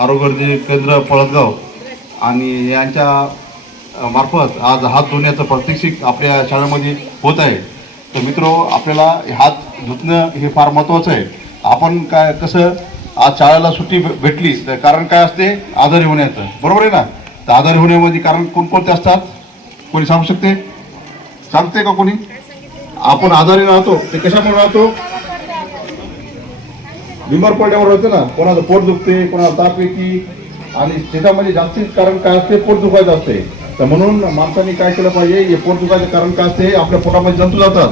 आरोग्य केंद्र पळसगाव आणि यांच्या मार्फत आज हात धुण्याचं प्रात्यक्षिक आपल्या शाळेमध्ये होत आहे. तर मित्रो आपल्याला हात धुतणं हे फार महत्त्वाचं आहे. आपण काय कसं आज शाळेला सुट्टी भेटली तर कारण काय असते? आजारी होण्याचं. बरोबर आहे ना? तर आजारी होण्यामध्ये कारण कोणकोणते असतात? कोणी सांगू शकते? सांगते का कोणी? आपण आजारी राहतो ते कशामुळे राहतो? बिमार पडल्यावर होतं ना कोणाचं पोट दुखते कोणाला ताप येते आणि त्याच्यामध्ये जास्तीत कारण काय असते पोट दुखायचं असते तर म्हणून माणसाने काय केलं पाहिजे हे पोट दुखायचं कारण काय असते आपल्या पोटामध्ये जंतू जातात.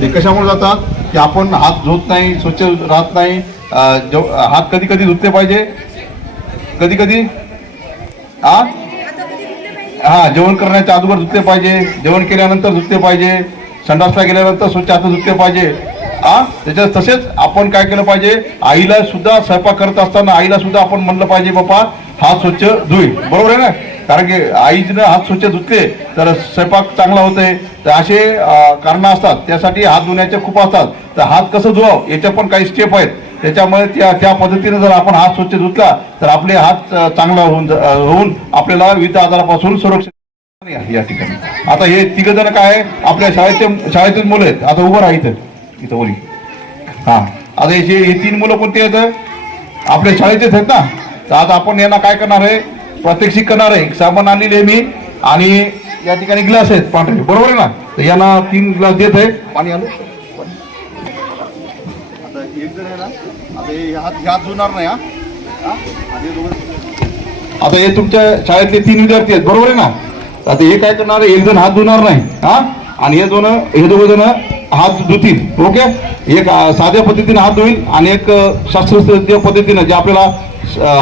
ते कशामुळे जातात? की आपण हात धुत नाही स्वच्छ राहत नाही हात कधी कधी धुतले पाहिजे? कधी कधी हा हा जेवण करण्याच्या अगोदर धुतले पाहिजे जेवण केल्यानंतर धुतले पाहिजे संडासला गेल्यानंतर स्वच्छ हात धुतले पाहिजे. हा त्याच्यात तसेच आपण काय केलं पाहिजे? आईला सुद्धा स्वयंपाक करत असताना आईला सुद्धा आपण म्हणलं पाहिजे बापा हात स्वच्छ धुई. बरोबर आहे ना? कारण की आईनं हात स्वच्छ धुतले तर स्वयंपाक चांगला होतोय. तर असे कारण असतात. त्यासाठी हात धुण्याचे खूप असतात. तर हात कसं धुवावं? याच्या पण काही स्टेप आहेत. त्याच्यामुळे त्या त्या पद्धतीने जर आपण हात स्वच्छ धुतला तर आपले हात चांगला होऊन होऊन आपल्याला विविध आजारापासून सुरक्षित या ठिकाणी. आता हे तिघ जण काय आहे? आपल्या शाळेचे शाळेतील मुलं आहेत. आता उभं राहायचं इथं. बोली. ओली हा. आता हे हे तीन मुलं कोणती आहेत? आपल्या शाळेचेच आहेत ना? तर आता आपण यांना काय करणार आहे? प्रात्यक्षिक करणार आहे. साबण आणलेली आहे मी. आणि या ठिकाणी ग्लास आहेत पांढरे. बरोबर आहे ना? तर यांना तीन ग्लास देत आहे. पाणी आलं आता एक जण आहे ना? आता हे हात हात धुणार नाही हा. आता हे तुमच्या शाळेतले तीन विद्यार्थी आहेत. बरोबर आहे ना? आता हे काय करणार आहे? एक जण हात धुणार नाही हा? आणि हे दोन हे दोघ जण हात धुतील ओके? एक साध्या पद्धतीने हात धुईल आणि एक अं, शास्त्रोक्त पद्धतीने जे आपल्याला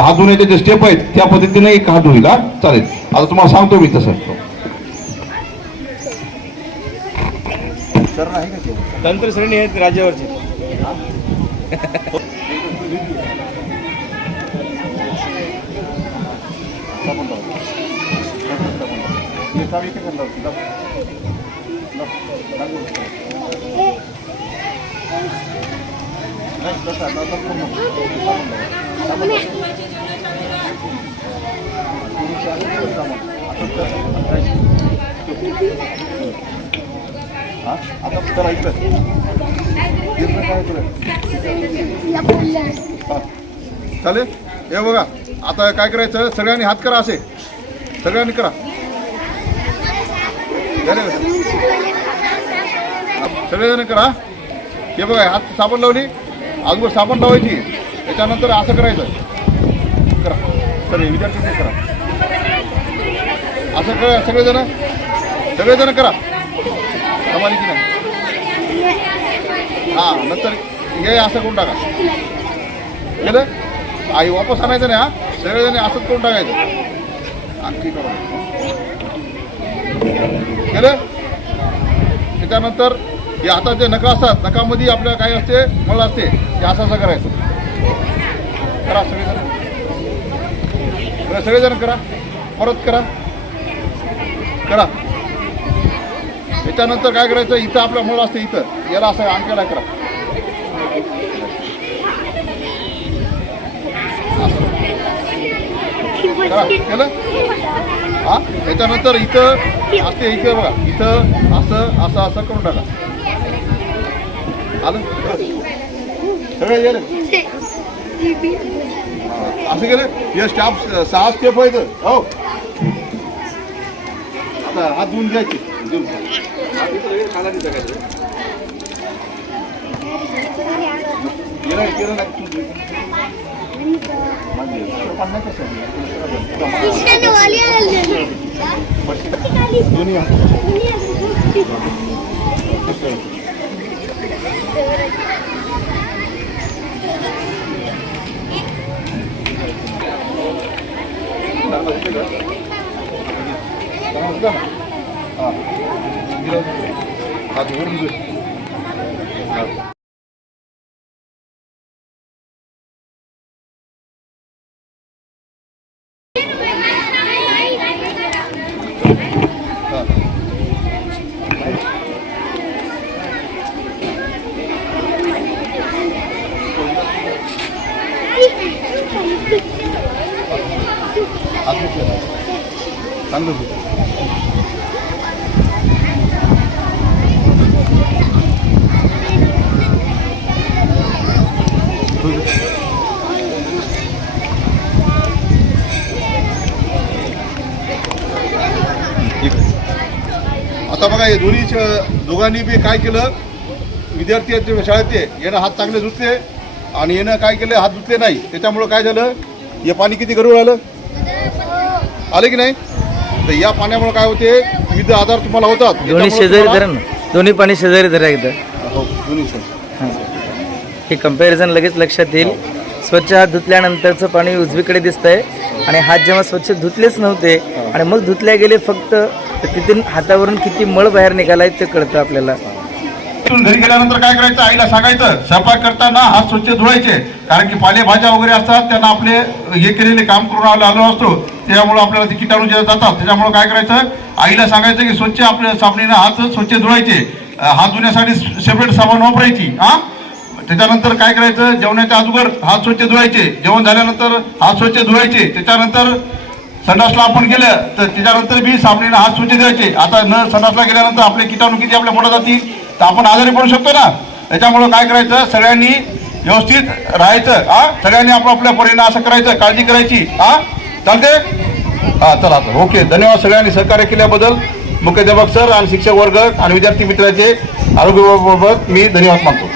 हात धुण्याचे जे स्टेप आहेत त्या पद्धतीने एक हात धुईल हा? चालेल. आता तुम्हाला सांगतो मी तसं. तंत्रश्रेणी आहेत राज्यावरची. आता चला इकडं काय चालेल? हे बघा आता काय करायचं? सगळ्यांनी हात करा असे. सगळ्यांनी करा. सगळेजण करा. हे बघा हात साबण लावली. आजवर साबण लावायची. त्याच्यानंतर असं करायचं. करा. सर विद्यार्थी करा. असं करा सगळेजण. सगळेजण करा. कमाली की नाही. हा नंतर हे असं करून टाका. केलं? आई वापस आणायचं नाही हा? सगळेजण असंच करून टाकायचं. आणखी करा. केलं त्याच्यानंतर हे आता जे नका असतात नकामध्ये आपल्या काय असते? मळ असते. ते असं असं करायचं. करा सगळेजण. करा, सगळेजण करा. परत करा. करा. त्याच्यानंतर काय करायचं? इथं आपलं मूळ असतं इथं. याला असं अंकेला करा. करा. केलं? हा? त्याच्यानंतर इथं असते इथे बघा इथं असं असं असं करून टाका. आलं? सगळं गेलं? असं गेलं? हे स्टाफ सहा स्टेप आहेत. हो. आता हात धुवून घ्यायचे. धुवून. हात इथं लगेच खाली टाकायचे. गेलं गेलं नाही तू धुवून. मागे. पण नाही कसं. दोन्ही हात. हा. हात वरून घे. हा. हा. चांगलं होतं. आता बघा हे दोन्ही दोघांनी बी काय केलं? विद्यार्थी आहेत ते शाळेत येणं यानं हात चांगले धुतले आणि यानं काय केलं? हात धुतले नाही. त्याच्यामुळं काय झालं? हे पाणी किती गडूळ आलं? आलं की नाही? तर या पाण्यामुळे काय होते? विविध आजार तुम्हाला होतात. दोन्ही शेजारी धरा ना दोन्ही पाणी शेजारी धरा एकदा हो दोन्ही शेजारी. हां. हे कंपॅरिझन लगेच लक्षात येईल. स्वच्छ हात धुतल्यानंतरचं पाणी उजवीकडे दिसतंय आणि हात जेव्हा स्वच्छ धुतलेच नव्हते आणि मग धुतल्या गेले फक्त तर तिथून हातावरून किती मळ बाहेर निघालाय ते कळतं आपल्याला. घरी गेल्यानंतर काय करायचं? आईला सांगायचं स्वयंपाक करताना हात स्वच्छ धुवायचे. कारण की पालेभाज्या वगैरे असतात त्यांना आपले हे केलेले काम करून आलो आलो असतो. त्यामुळे आपल्याला ते किटाणू जे जातात त्याच्यामुळे काय करायचं? आईला सांगायचं की स्वच्छ आपल्या साबणीनं हात स्वच्छ धुवायचे. हात धुण्यासाठी सेपरेट साबण वापरायची हा? त्याच्यानंतर काय करायचं? जेवणाच्या अगोदर हात स्वच्छ धुवायचे. जेवण झाल्यानंतर हात स्वच्छ धुवायचे. त्याच्यानंतर संडासला आपण गेलं तर त्याच्यानंतर बी साबणीनं हात स्वच्छ द्यायचे आता न संडासला गेल्यानंतर आपले किटाणू किती आपल्या मोठ्या जातील तर आपण आजारी पडू शकतो ना? त्याच्यामुळं काय करायचं? सगळ्यांनी व्यवस्थित राहायचं हा? सगळ्यांनी आपलं आपल्या परिणाम असं करायचं काळजी करायची हा? चालते हा चला आता. ओके धन्यवाद सगळ्यांनी सहकार्य केल्याबद्दल. मुख्याध्यापक सर आणि शिक्षक वर्ग आणि विद्यार्थी मित्राचे आरोग्याबाबत मी धन्यवाद मानतो.